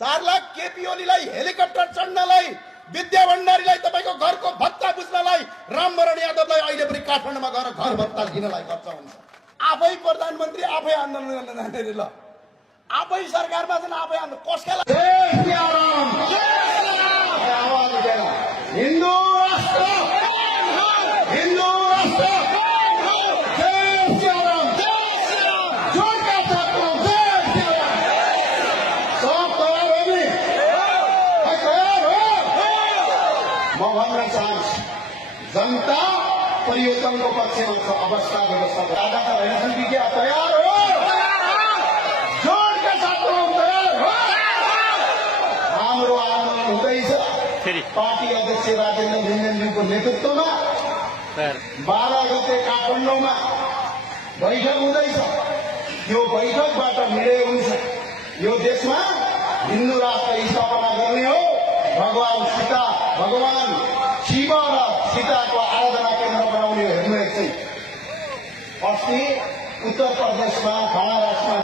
4 lakh KP ओलीलाई helicopter चढ्नलाई, विद्या भण्डारीलाई तपाईको घरको भत्ता बुझ्नलाई, रामवरण यादवलाई अहिले पनि काठमाडौँमा गएर घर भत्ता दिनलाई खर्च हुन्छ। आफै प्रधानमन्त्री आफै आन्दोलन गर्न जाने रे, ल आफै सरकारमा छन्, आफै आन्दोलन कसका लागि? हिन्दू राष्ट्र, हिन्दू राष्ट्र, म भन्न चाहन्छु जनता परिवर्तनको पक्षमा छ। अवस्था व्यवस्था राजा त रहेछन् कि क्या? तयार हो? जोडका साथमा तयार हो? हाम्रो आन्दोलन हुँदैछ पार्टी अध्यक्ष राजेन्द्र ढुङ्गेलज्यूको नेतृत्वमा 12 गते काठमाडौँमा बैठक हुँदैछ। यो बैठकबाट निर्णय हुन्छ यो देशमा हिन्दू राष्ट्र स्थापना गर्ने हो। भगवान सीता, भगवान शिव र सीताको आराधना केन्द्र बनाउने हेर्नु। अस्ति उत्तर प्रदेशमा महाराष्ट्रमा